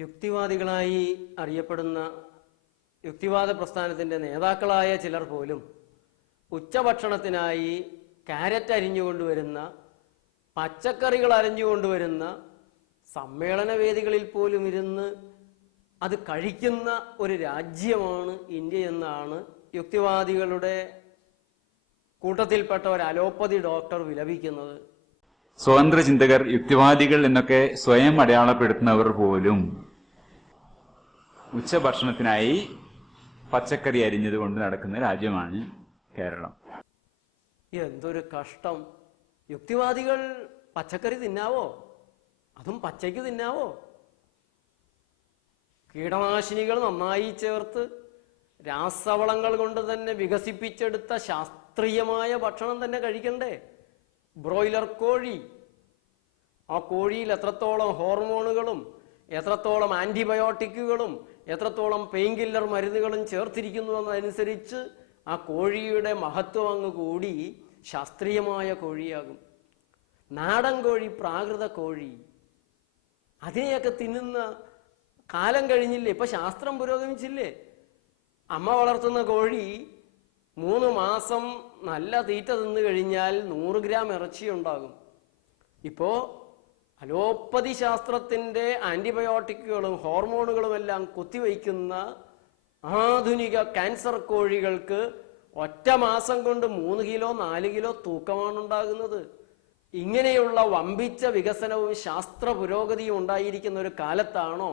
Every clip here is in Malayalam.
യുക്തിവാദികളായി അറിയപ്പെടുന്ന യുക്തിവാദ പ്രസ്ഥാനത്തിന്റെ നേതാക്കളായ ചിലർ പോലും ഉച്ചഭക്ഷണത്തിനായി കാരറ്റ് അരിഞ്ഞുകൊണ്ടുവരുന്ന പച്ചക്കറികൾ അരിഞ്ഞുകൊണ്ടുവരുന്ന സമ്മേളന വേദികളിൽ പോലും ഇരുന്ന് അത് കഴിക്കുന്ന ഒരു രാജ്യമാണ് ഇന്ത്യ എന്നാണ് യുക്തിവാദികളുടെ കൂട്ടത്തിൽപ്പെട്ട ഒരു അലോപ്പതി ഡോക്ടർ വിലപിക്കുന്നത്. സ്വതന്ത്ര ചിന്തകർ യുക്തിവാദികൾ എന്നൊക്കെ സ്വയം അടയാളപ്പെടുത്തുന്നവർ പോലും ഉച്ചഭക്ഷണത്തിനായി പച്ചക്കറി അരിഞ്ഞത് കൊണ്ട് നടക്കുന്ന രാജ്യമാണ് കേരളം. എന്തൊരു കഷ്ടം. യുക്തിവാദികൾ പച്ചക്കറി തിന്നാവോ? അതും പച്ചയ്ക്ക് തിന്നാവോ? കീടനാശിനികൾ നന്നായി ചേർത്ത് രാസവളങ്ങൾ കൊണ്ട് തന്നെ വികസിപ്പിച്ചെടുത്ത ശാസ്ത്രീയമായ ഭക്ഷണം തന്നെ കഴിക്കണ്ടേ? ബ്രോയിലർ കോഴി. ആ കോഴിയിൽ എത്രത്തോളം ഹോർമോണുകളും എത്രത്തോളം ആന്റിബയോട്ടിക്കുകളും എത്രത്തോളം പെയിൻ കില്ലർ മരുന്നുകളും ചേർത്തിരിക്കുന്നു എന്നതനുസരിച്ച് ആ കോഴിയുടെ മഹത്വം അങ്ങ് കൂടി ശാസ്ത്രീയമായ കോഴിയാകും. നാടൻ കോഴി പ്രാകൃത കോഴി അതിനെയൊക്കെ തിന്നുന്ന കാലം കഴിഞ്ഞില്ലേ? ഇപ്പൊ ശാസ്ത്രം പുരോഗമിച്ചില്ലേ? അമ്മ വളർത്തുന്ന കോഴി മൂന്ന് മാസം നല്ല തീറ്റ തിന്നു കഴിഞ്ഞാൽ നൂറ് ഗ്രാം ഇറച്ചി ഉണ്ടാകും ഇപ്പോ അലോപ്പതി ശാസ്ത്രത്തിന്റെ ആന്റിബയോട്ടിക്കുകളും ഹോർമോണുകളും എല്ലാം കുത്തിവയ്ക്കുന്ന ആധുനിക ക്യാൻസർ കോഴികൾക്ക് ഒറ്റ മാസം കൊണ്ട് മൂന്ന് കിലോ നാല് കിലോ തൂക്കമാണ് ഉണ്ടാകുന്നത്. ഇങ്ങനെയുള്ള വമ്പിച്ച വികസനവും ശാസ്ത്ര പുരോഗതിയും ഉണ്ടായിരിക്കുന്ന ഒരു കാലത്താണോ?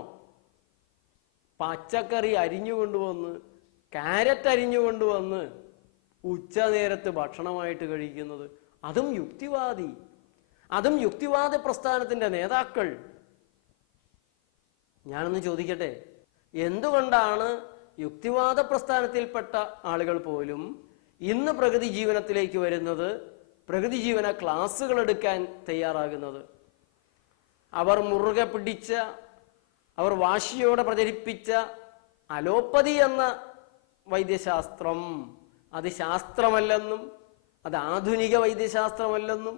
പച്ചക്കറി അരിഞ്ഞു കൊണ്ടുവന്ന് ക്യാരറ്റ് അരിഞ്ഞുകൊണ്ടുവന്ന് ഉച്ച നേരത്ത് ഭക്ഷണമായിട്ട് കഴിക്കുന്നത്. അതും യുക്തിവാദി. അതും യുക്തിവാദ പ്രസ്ഥാനത്തിന്റെ നേതാക്കൾ. ഞാനൊന്ന് ചോദിക്കട്ടെ? എന്തുകൊണ്ടാണ് യുക്തിവാദ പ്രസ്ഥാനത്തിൽപ്പെട്ട ആളുകൾ പോലും ഇന്ന് പ്രകൃതി ജീവനത്തിലേക്ക് വരുന്നത് പ്രകൃതി ജീവന ക്ലാസ്സുകൾ എടുക്കാൻ തയ്യാറാകുന്നത്? അവർ മുറുകെ പിടിച്ച അവർ വാശിയോടെ പ്രചരിപ്പിച്ച അലോപ്പതി എന്ന വൈദ്യശാസ്ത്രം അത് ശാസ്ത്രമല്ലെന്നും അത് ആധുനിക വൈദ്യശാസ്ത്രമല്ലെന്നും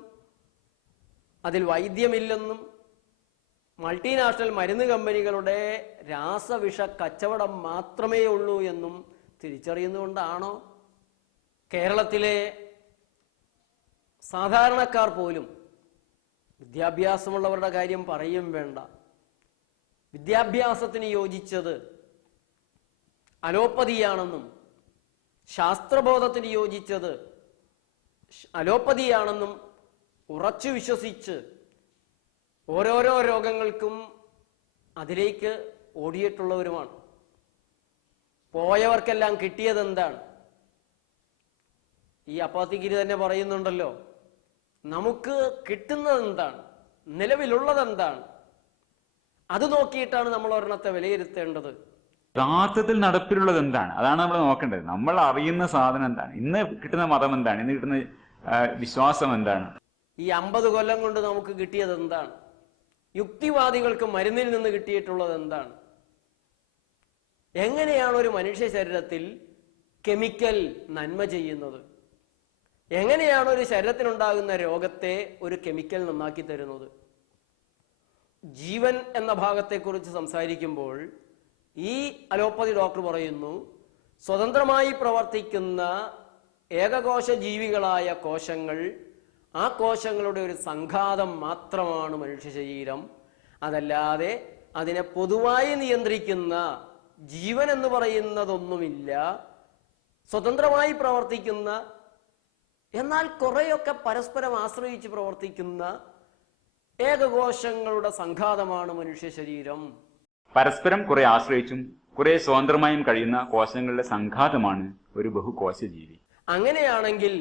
അതിൽ വൈദ്യമില്ലെന്നും മൾട്ടിനാഷണൽ മരുന്ന് കമ്പനികളുടെ രാസവിഷ കച്ചവടം മാത്രമേ ഉള്ളൂ എന്നും തിരിച്ചറിയുന്നുകൊണ്ടാണോ കേരളത്തിലെ സാധാരണക്കാർ പോലും വിദ്യാഭ്യാസമുള്ളവരുടെ കാര്യം പറയും വേണ്ട. വിദ്യാഭ്യാസത്തിന് യോജിച്ചത് അലോപ്പതിയാണെന്നും ശാസ്ത്രബോധത്തിന് യോജിച്ചത് അലോപ്പതിയാണെന്നും ഉറച്ചു വിശ്വസിച്ച് ഓരോരോ രോഗങ്ങൾക്കും അതിലേക്ക് ഓടിയിട്ടുള്ളവരുമാണ്. പോയവർക്കെല്ലാം കിട്ടിയത് എന്താണ് ഈ അപ്പാത്തിഗിരി തന്നെ പറയുന്നുണ്ടല്ലോ നമുക്ക് കിട്ടുന്നത് എന്താണ് നിലവിലുള്ളത് എന്താണ് അത് നോക്കിയിട്ടാണ് നമ്മൾ ഒരെണ്ണത്തെ വിലയിരുത്തേണ്ടത്. യഥാർത്ഥത്തിൽ നടപ്പിലുള്ളത് എന്താണ്? അതാണ് നമ്മൾ നോക്കേണ്ടത്. നമ്മൾ അറിയുന്ന സാധനം എന്താണ്? ഇന്ന് കിട്ടുന്ന മതം എന്താണ്? ഇന്ന് കിട്ടുന്ന വിശ്വാസം എന്താണ്? ഈ അമ്പത് കൊല്ലം കൊണ്ട് നമുക്ക് കിട്ടിയത് എന്താണ്? യുക്തിവാദികൾക്ക് മരുന്നിൽ നിന്ന് കിട്ടിയിട്ടുള്ളത് എന്താണ്? എങ്ങനെയാണ് ഒരു മനുഷ്യ ശരീരത്തിൽ കെമിക്കൽ നന്മ ചെയ്യുന്നത്? എങ്ങനെയാണ് ഒരു ശരീരത്തിനുണ്ടാകുന്ന രോഗത്തെ ഒരു കെമിക്കൽ നന്നാക്കി തരുന്നത്? ജീവൻ എന്ന ഭാഗത്തെക്കുറിച്ച് സംസാരിക്കുമ്പോൾ ഈ അലോപ്പതി ഡോക്ടർ പറയുന്നു സ്വതന്ത്രമായി പ്രവർത്തിക്കുന്ന ഏകകോശ ജീവികളായ കോശങ്ങൾ ആ കോശങ്ങളുടെ ഒരു സംഘാതം മാത്രമാണ് മനുഷ്യ ശരീരം. അതല്ലാതെ അതിനെ പൊതുവായി നിയന്ത്രിക്കുന്ന ജീവൻ എന്ന് പറയുന്നതൊന്നുമില്ല. സ്വതന്ത്രമായി പ്രവർത്തിക്കുന്ന എന്നാൽ കുറെയൊക്കെ പരസ്പരം ആശ്രയിച്ച് പ്രവർത്തിക്കുന്ന ഏകകോശങ്ങളുടെ സംഘാതമാണ് മനുഷ്യ ശരീരം. പരസ്പരം കുറെ ആശ്രയിച്ചും കുറെ സ്വതന്ത്രമായും കഴിയുന്ന കോശങ്ങളുടെ സംഘാതമാണ് ഒരു ബഹുകോശ ജീവി അങ്ങനെയാണെങ്കിൽ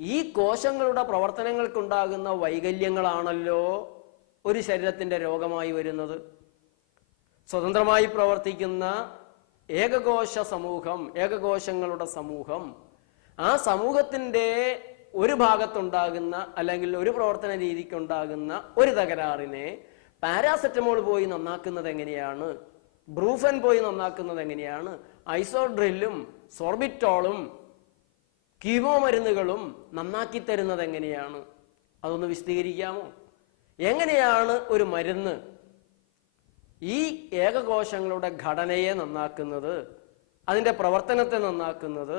ഈ കോശങ്ങളുടെ പ്രവർത്തനങ്ങൾക്കുണ്ടാകുന്ന വൈകല്യങ്ങളാണല്ലോ ഒരു ശരീരത്തിന്റെ രോഗമായി വരുന്നത്. സ്വതന്ത്രമായി പ്രവർത്തിക്കുന്ന ഏകകോശ സമൂഹം ഏകകോശങ്ങളുടെ സമൂഹം ആ സമൂഹത്തിന്റെ ഒരു ഭാഗത്തുണ്ടാകുന്ന അല്ലെങ്കിൽ ഒരു പ്രവർത്തന രീതിക്കുണ്ടാകുന്ന ഒരു തകരാറിനെ പാരാസെറ്റമോൾ പോയി നന്നാക്കുന്നത് എങ്ങനെയാണ്? ബ്രൂഫൻ പോയി നന്നാക്കുന്നത് എങ്ങനെയാണ്? ഐസോഡ്രില്ലും സോർബിറ്റോളും കീമോ മരുന്നുകളും നന്നാക്കി തരുന്നത് എങ്ങനെയാണ്? അതൊന്ന് വിശദീകരിക്കാമോ? എങ്ങനെയാണ് ഒരു മരുന്ന് ഈ ഏകകോശങ്ങളുടെ ഘടനയെ നന്നാക്കുന്നത് അതിന്റെ പ്രവർത്തനത്തെ നന്നാക്കുന്നത്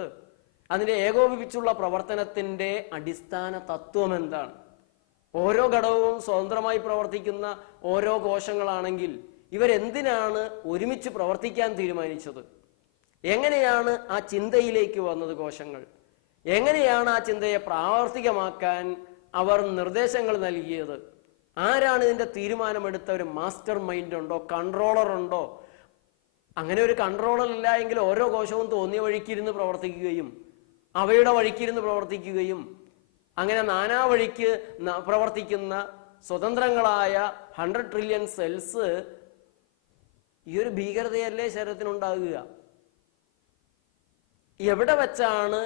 അതിന്റെ ഏകോപിപ്പിച്ചുള്ള പ്രവർത്തനത്തിന്റെ അടിസ്ഥാന തത്വം എന്താണ്? ഓരോ ഘടകവും സ്വതന്ത്രമായി പ്രവർത്തിക്കുന്ന ഓരോ കോശങ്ങളാണെങ്കിൽ ഇവരെന്തിനാണ് ഒരുമിച്ച് പ്രവർത്തിക്കാൻ തീരുമാനിച്ചത്? എങ്ങനെയാണ് ആ ചിന്തയിലേക്ക് വന്നത് കോശങ്ങൾ? എങ്ങനെയാണ് ആ ചിന്തയെ പ്രാവർത്തികമാക്കാൻ അവർ നിർദ്ദേശങ്ങൾ നൽകിയത്? ആരാണ് ഇതിന്റെ തീരുമാനമെടുത്ത ഒരു മാസ്റ്റർ മൈൻഡ് ഉണ്ടോ കൺട്രോളർ ഉണ്ടോ? അങ്ങനെ ഒരു കൺട്രോളർ ഇല്ല എങ്കിൽ ഓരോ കോശവും തോന്നിയ വഴിക്കിരുന്ന് പ്രവർത്തിക്കുകയും അവയുടെ വഴിക്കിരുന്ന് പ്രവർത്തിക്കുകയും അങ്ങനെ നാനാ വഴിക്ക് പ്രവർത്തിക്കുന്ന സ്വതന്ത്രങ്ങളായ ഹൺഡ്രഡ് ട്രില്യൺ സെൽസ് ഈ ഒരു ഭീകരതയല്ലേ ശരീരത്തിനുണ്ടാകുക? എവിടെ വെച്ചാണ്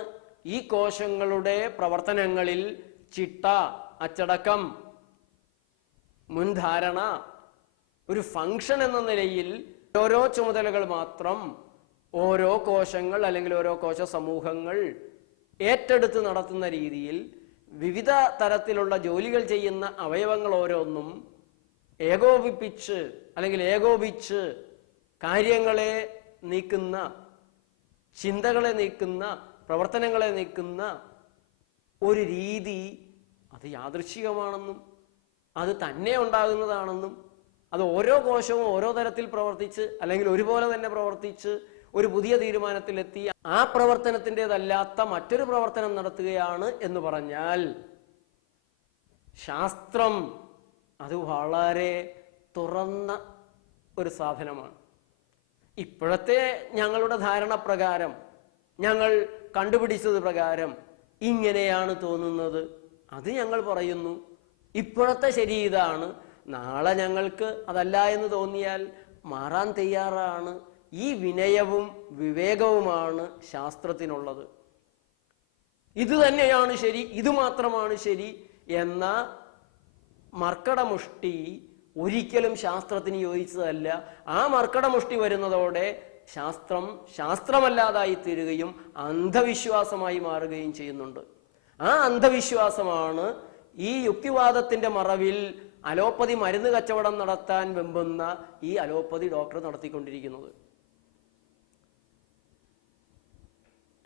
ഈ കോശങ്ങളുടെ പ്രവർത്തനങ്ങളിൽ ചിട്ട അച്ചടക്കം മുൻധാരണ ഒരു ഫങ്ഷൻ എന്ന നിലയിൽ ഓരോ ചുമതലകൾ മാത്രം ഓരോ കോശങ്ങൾ അല്ലെങ്കിൽ ഓരോ കോശ സമൂഹങ്ങൾ ഏറ്റെടുത്ത് നടത്തുന്ന രീതിയിൽ വിവിധ തരത്തിലുള്ള ജോലികൾ ചെയ്യുന്ന അവയവങ്ങൾ ഓരോന്നും ഏകോപിപ്പിച്ച് അല്ലെങ്കിൽ ഏകോപിച്ച് കാര്യങ്ങളെ നീക്കുന്ന ചിന്തകളെ നീക്കുന്ന പ്രവർത്തനങ്ങളെ നീക്കുന്ന ഒരു രീതി അത് യാദൃശികമാണെന്നും അത് തന്നെ ഉണ്ടാകുന്നതാണെന്നും അത് ഓരോ കോശവും ഓരോ തരത്തിൽ പ്രവർത്തിച്ച് അല്ലെങ്കിൽ ഒരുപോലെ തന്നെ പ്രവർത്തിച്ച് ഒരു പുതിയ തീരുമാനത്തിലെത്തി ആ പ്രവർത്തനത്തിന്റെതല്ലാത്ത മറ്റൊരു പ്രവർത്തനം നടത്തുകയാണ് എന്ന് പറഞ്ഞാൽ ശാസ്ത്രം അത് വളരെ തുറന്ന ഒരു സാധനമാണ്. ഇപ്പോഴത്തെ ഞങ്ങളുടെ ധാരണ പ്രകാരം ഞങ്ങൾ കണ്ടുപിടിച്ചത് പ്രകാരം ഇങ്ങനെയാണ് തോന്നുന്നത്. അത് ഞങ്ങൾ പറയുന്നു. ഇപ്പോഴത്തെ ശരി ഇതാണ്. നാളെ ഞങ്ങൾക്ക് അതല്ല എന്ന് തോന്നിയാൽ മാറാൻ തയ്യാറാണ് ഈ വിനയവും വിവേകവുമാണ് ശാസ്ത്രത്തിനുള്ളത്. ഇത് തന്നെയാണ് ശരി ഇത് മാത്രമാണ് ശരി എന്ന മർക്കടമുഷ്ടി ഒരിക്കലും ശാസ്ത്രത്തിന് യോജിച്ചതല്ല. ആ മർക്കടമുഷ്ടി വരുന്നതോടെ ശാസ്ത്രം ശാസ്ത്രമല്ലാതായി തീരുകയും അന്ധവിശ്വാസമായി മാറുകയും ചെയ്യുന്നുണ്ട്. ആ അന്ധവിശ്വാസമാണ് ഈ യുക്തിവാദത്തിന്റെ മറവിൽ അലോപ്പതി മരുന്ന് കച്ചവടം നടത്താൻ വെമ്പുന്ന ഈ അലോപ്പതി ഡോക്ടർ നടത്തിക്കൊണ്ടിരിക്കുന്നത്.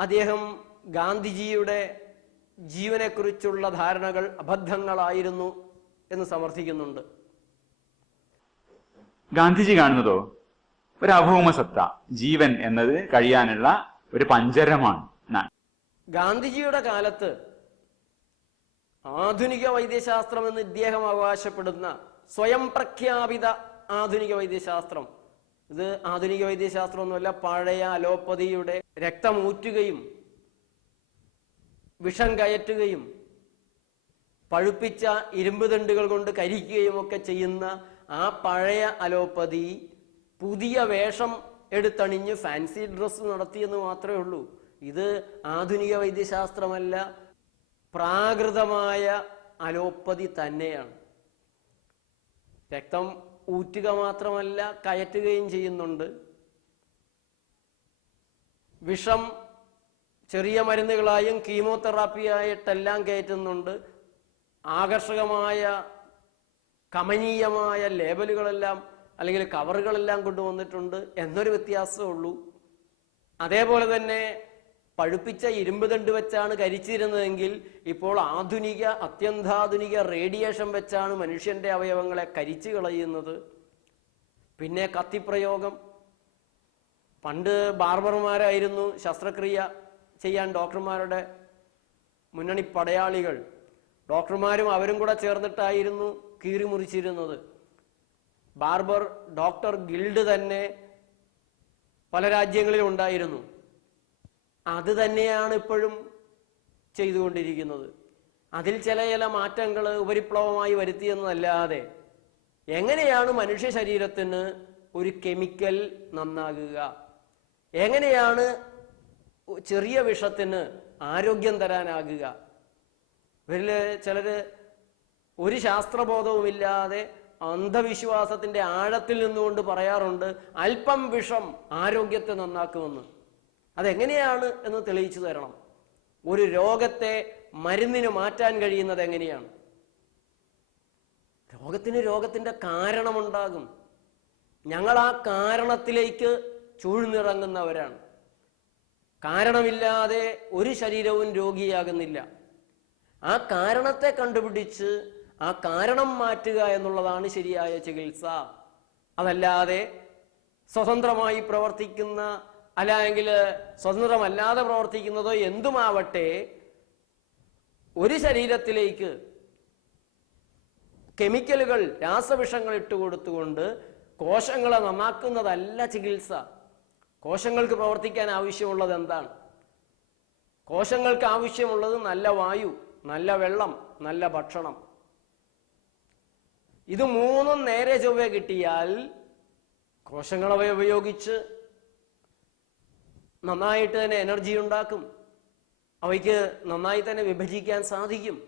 അദ്ദേഹം ഗാന്ധിജിയുടെ ജീവനെക്കുറിച്ചുള്ള ധാരണകൾ അബദ്ധങ്ങളായിരുന്നു എന്ന് സമർത്ഥിക്കുന്നുണ്ട്. ഗാന്ധിജി കാണുന്നതോ? ഒരു അഭൗമസത്ത ജീവൻ എന്നത് കഴിയാനുള്ള ഒരു പഞ്ചരമാണ് ഗാന്ധിജിയുടെ കാലത്ത് ആധുനിക വൈദ്യശാസ്ത്രം എന്ന് ഇദ്ദേഹം അവകാശപ്പെടുന്ന സ്വയം പ്രഖ്യാപിത ആധുനിക വൈദ്യശാസ്ത്രം ഇത് ആധുനിക വൈദ്യശാസ്ത്രമൊന്നുമല്ല പഴയ അലോപ്പതിയുടെ രക്തമൂറ്റുകയും വിഷം കയറ്റുകയും പഴുപ്പിച്ച ഇരുമ്പ് തണ്ടുകൾ കൊണ്ട് കരിക്കുകയും ഒക്കെ ചെയ്യുന്ന ആ പഴയ അലോപ്പതി പുതിയ വേഷം എടുത്തണിഞ്ഞ് ഫാൻസി ഡ്രസ്സ് നടത്തിയെന്ന് മാത്രമേ ഉള്ളൂ. ഇത് ആധുനിക വൈദ്യശാസ്ത്രമല്ല പ്രാകൃതമായ അലോപ്പതി തന്നെയാണ്. രക്തം ഊറ്റുക മാത്രമല്ല കയറ്റുകയും ചെയ്യുന്നുണ്ട്. വിഷം ചെറിയ മരുന്നുകളായും കീമോതെറാപ്പിയായിട്ടെല്ലാം കയറ്റുന്നുണ്ട്. ആകർഷകമായ കമനീയമായ ലേബലുകളെല്ലാം അല്ലെങ്കിൽ കവറുകളെല്ലാം കൊണ്ടുവന്നിട്ടുണ്ട് എന്നൊരു വ്യത്യാസമേ ഉള്ളൂ. അതേപോലെ തന്നെ പഴുപ്പിച്ച ഇരുമ്പ് തണ്ട് വെച്ചാണ് കരിച്ചിരുന്നതെങ്കിൽ ഇപ്പോൾ ആധുനിക അത്യന്താധുനിക റേഡിയേഷൻ വെച്ചാണ് മനുഷ്യന്റെ അവയവങ്ങളെ കരിച്ചു കളയുന്നത്. പിന്നെ കത്തിപ്രയോഗം. പണ്ട് ബാർബർമാരായിരുന്നു ശസ്ത്രക്രിയ ചെയ്യാൻ ഡോക്ടർമാരുടെ മുന്നണി പടയാളികൾ. ഡോക്ടർമാരും അവരും കൂടെ ചേർന്നിട്ടായിരുന്നു കീറി മുറിച്ചിരുന്നത്. ബാർബർ ഡോക്ടർ ഗിൽഡ് തന്നെ പല രാജ്യങ്ങളിലും ഉണ്ടായിരുന്നു. അത് തന്നെയാണ് ഇപ്പോഴും ചെയ്തുകൊണ്ടിരിക്കുന്നത്. അതിൽ ചില ചില മാറ്റങ്ങൾ ഉപരിപ്ലവമായി വരുത്തിയെന്നല്ലാതെ എങ്ങനെയാണ് മനുഷ്യ ശരീരത്തിന് ഒരു കെമിക്കൽ നന്നാകുക? എങ്ങനെയാണ് ചെറിയ വിഷത്തിന് ആരോഗ്യം തരാനാകുക? ഇവരിൽ ചിലർ ഒരു ശാസ്ത്രബോധവുമില്ലാതെ അന്ധവിശ്വാസത്തിന്റെ ആഴത്തിൽ നിന്നുകൊണ്ട് പറയാറുണ്ട് അല്പം വിഷം ആരോഗ്യത്തെ നന്നാക്കുമെന്ന്. അതെങ്ങനെയാണ് എന്ന് തെളിയിച്ചു തരണം. ഒരു രോഗത്തെ മരുന്നിന് മാറ്റാൻ കഴിയുന്നത് എങ്ങനെയാണ്? രോഗത്തിന് രോഗത്തിന്റെ കാരണമുണ്ടാകും. ഞങ്ങൾ ആ കാരണത്തിലേക്ക് ചൂഴ്ന്നിറങ്ങുന്നവരാണ് കാരണമില്ലാതെ ഒരു ശരീരവും രോഗിയാകുന്നില്ല. ആ കാരണത്തെ കണ്ടുപിടിച്ച് ആ കാരണം മാറ്റുക എന്നുള്ളതാണ് ശരിയായ ചികിത്സ. അതല്ലാതെ സ്വതന്ത്രമായി പ്രവർത്തിക്കുന്ന അല്ലെങ്കിൽ സ്വതന്ത്രമല്ലാതെ പ്രവർത്തിക്കുന്നതോ എന്തുമാവട്ടെ ഒരു ശരീരത്തിലേക്ക് കെമിക്കലുകൾ രാസവിഷങ്ങൾ ഇട്ട് കൊടുത്തുകൊണ്ട് കോശങ്ങളെ നന്നാക്കുന്നതല്ല ചികിത്സ. കോശങ്ങൾക്ക് പ്രവർത്തിക്കാൻ ആവശ്യമുള്ളത് എന്താണ്? കോശങ്ങൾക്ക് ആവശ്യമുള്ളത് നല്ല വായു നല്ല വെള്ളം നല്ല ഭക്ഷണം. ഇത് മൂന്നും നേരെ ചൊവ്വ കിട്ടിയാൽ കോശങ്ങളവയെ ഉപയോഗിച്ച് നന്നായിട്ട് തന്നെ എനർജി ഉണ്ടാക്കും. അവയ്ക്ക് നന്നായി തന്നെ വിഭജിക്കാൻ സാധിക്കും.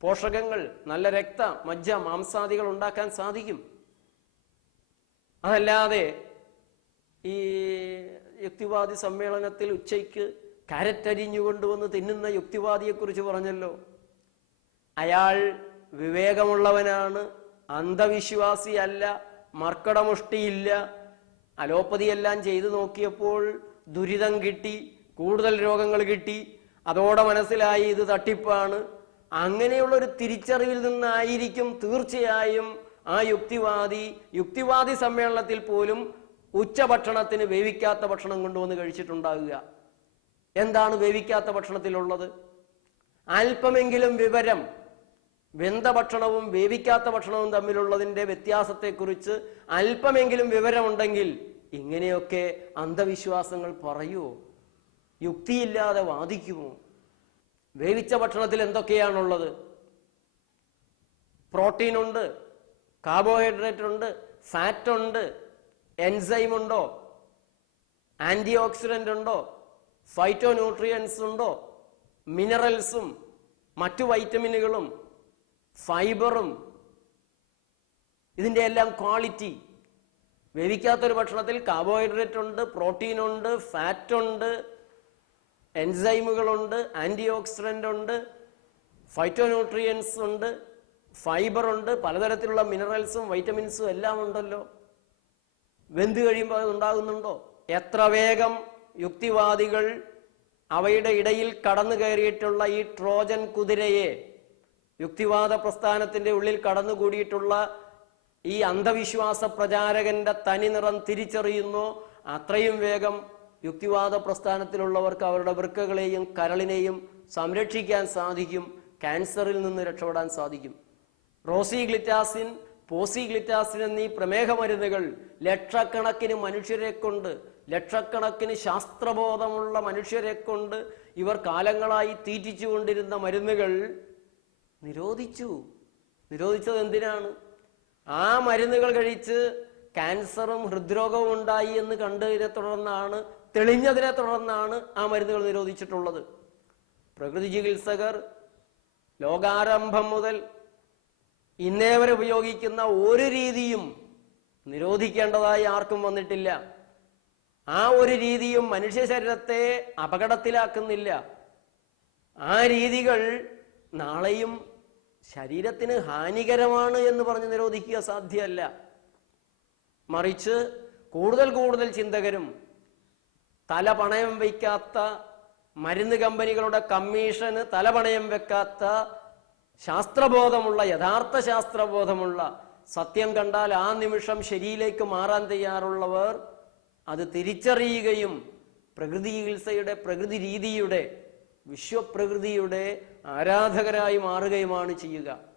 പോഷകങ്ങൾ നല്ല രക്ത മജ്ജ മാംസാദികൾ ഉണ്ടാക്കാൻ സാധിക്കും. അതല്ലാതെ ഈ യുക്തിവാദി സമ്മേളനത്തിൽ ഉച്ചയ്ക്ക് കാരറ്റ് അരിഞ്ഞു കൊണ്ടുവന്ന് തിന്നുന്ന യുക്തിവാദിയെക്കുറിച്ച് പറഞ്ഞല്ലോ. അയാൾ വിവേകമുള്ളവനാണ് അന്ധവിശ്വാസിയല്ല മർക്കടമുഷ്ടിയില്ല. അലോപ്പതിയെല്ലാം ചെയ്തു നോക്കിയപ്പോൾ ദുരിതം കിട്ടി കൂടുതൽ രോഗങ്ങൾ കിട്ടി അതോടെ മനസ്സിലായി ഇത് തട്ടിപ്പാണ്. അങ്ങനെയുള്ള ഒരു തിരിച്ചറിവിൽ നിന്നായിരിക്കും തീർച്ചയായും ആ യുക്തിവാദി യുക്തിവാദി സമ്മേളനത്തിൽ പോലും ഉച്ചഭക്ഷണത്തിന് വേവിക്കാത്ത ഭക്ഷണം കൊണ്ടുവന്ന് കഴിച്ചിട്ടുണ്ടാകുക. എന്താണ് വേവിക്കാത്ത ഭക്ഷണത്തിലുള്ളത്? അല്പമെങ്കിലും വിവരം വെന്ത ഭക്ഷണവും വേവിക്കാത്ത ഭക്ഷണവും തമ്മിലുള്ളതിന്റെ വ്യത്യാസത്തെക്കുറിച്ച് അല്പമെങ്കിലും വിവരമുണ്ടെങ്കിൽ ഇങ്ങനെയൊക്കെ അന്ധവിശ്വാസങ്ങൾ പറയുമോ യുക്തിയില്ലാതെ വാദിക്കുമോ വേവിച്ച ഭക്ഷണത്തിൽ എന്തൊക്കെയാണുള്ളത്? പ്രോട്ടീൻ ഉണ്ട് കാർബോഹൈഡ്രേറ്റ് ഉണ്ട് ഫാറ്റ് ഉണ്ട് എൻസൈം ഉണ്ടോ ആന്റി ഓക്സിഡന്റ് ഉണ്ടോ ഫൈറ്റോ ന്യൂട്രിയൻസ് ഉണ്ടോ മിനറൽസും മറ്റു വൈറ്റമിനുകളും ഫൈബറും ഇതിന്റെ എല്ലാം ക്വാളിറ്റി. വേവിക്കാത്തൊരു ഭക്ഷണത്തിൽ കാർബോഹൈഡ്രേറ്റ് ഉണ്ട് പ്രോട്ടീൻ ഉണ്ട് ഫാറ്റ് ഉണ്ട് എൻസൈമുകളുണ്ട് ആന്റി ഓക്സിഡന്റ് ഉണ്ട് ഫൈറ്റോന്യൂട്രിയൻസ് ഉണ്ട് ഫൈബർ ഉണ്ട് പലതരത്തിലുള്ള മിനറൽസും വൈറ്റമിൻസും എല്ലാം ഉണ്ടല്ലോ. വെന്ത് കഴിയുമ്പോൾ അത് ഉണ്ടാകുന്നുണ്ടോ? എത്ര വേഗം യുക്തിവാദികൾ അവയുടെ ഇടയിൽ കടന്നു കയറിയിട്ടുള്ള ഈ ട്രോജൻ കുതിരയെ യുക്തിവാദ പ്രസ്ഥാനത്തിന്റെ ഉള്ളിൽ കടന്നുകൂടിയിട്ടുള്ള ഈ അന്ധവിശ്വാസ പ്രചാരകന്റെ തനിനിറം തിരിച്ചറിയുന്നു. അത്രയും വേഗം യുക്തിവാദ പ്രസ്ഥാനത്തിലുള്ളവർക്ക് അവരുടെ വൃക്കകളെയും കരളിനെയും സംരക്ഷിക്കാൻ സാധിക്കും. ക്യാൻസറിൽ നിന്ന് രക്ഷപ്പെടാൻ സാധിക്കും. റോസി ഗ്ലിറ്റാസിൻ പോസി ഗ്ലിറ്റാസിൻ എന്നീ പ്രമേഹ മരുന്നുകൾ ലക്ഷക്കണക്കിന് മനുഷ്യരെ കൊണ്ട് ലക്ഷക്കണക്കിന് ശാസ്ത്രബോധമുള്ള മനുഷ്യരെ കൊണ്ട് ഇവർ കാലങ്ങളായി തീറ്റിച്ചുകൊണ്ടിരുന്ന മരുന്നുകൾ നിരോധിച്ചു. നിരോധിച്ചത് എന്തിനാണ്? ആ മരുന്നുകൾ കഴിച്ച് ക്യാൻസറും ഹൃദ്രോഗവും ഉണ്ടായി എന്ന് കണ്ടതിനെ തുടർന്നാണ് തെളിഞ്ഞതിനെ തുടർന്നാണ് ആ മരുന്നുകൾ നിരോധിച്ചിട്ടുള്ളത്. പ്രകൃതി ചികിത്സകർ ലോകാരംഭം മുതൽ ഇന്നേ വരെ ഉപയോഗിക്കുന്ന ഒരു രീതിയും നിരോധിക്കേണ്ടതായി ആർക്കും വന്നിട്ടില്ല. ആ ഒരു രീതിയും മനുഷ്യ ശരീരത്തെ അപകടത്തിലാക്കുന്നില്ല. ആ രീതികൾ നാളെയും ശരീരത്തിന് ഹാനികരമാണ് എന്ന് പറഞ്ഞ് നിരോധിക്കുക സാധ്യമല്ല. മറിച്ച് കൂടുതൽ കൂടുതൽ ചിന്തകരും തല പണയം വയ്ക്കാത്ത മരുന്ന് കമ്പനികളുടെ കമ്മീഷന് തല പണയം വെക്കാത്ത ശാസ്ത്രബോധമുള്ള യഥാർത്ഥ ശാസ്ത്രബോധമുള്ള സത്യം കണ്ടാൽ ആ നിമിഷം ശരിയിലേക്ക് മാറാൻ തയ്യാറുള്ളവർ അത് തിരിച്ചറിയുകയും പ്രകൃതി ചികിത്സയുടെ പ്രകൃതി രീതിയുടെ വിശ്വപ്രകൃതിയുടെ ആരാധകരായി മാറുകയുമാണ് ചെയ്യുക.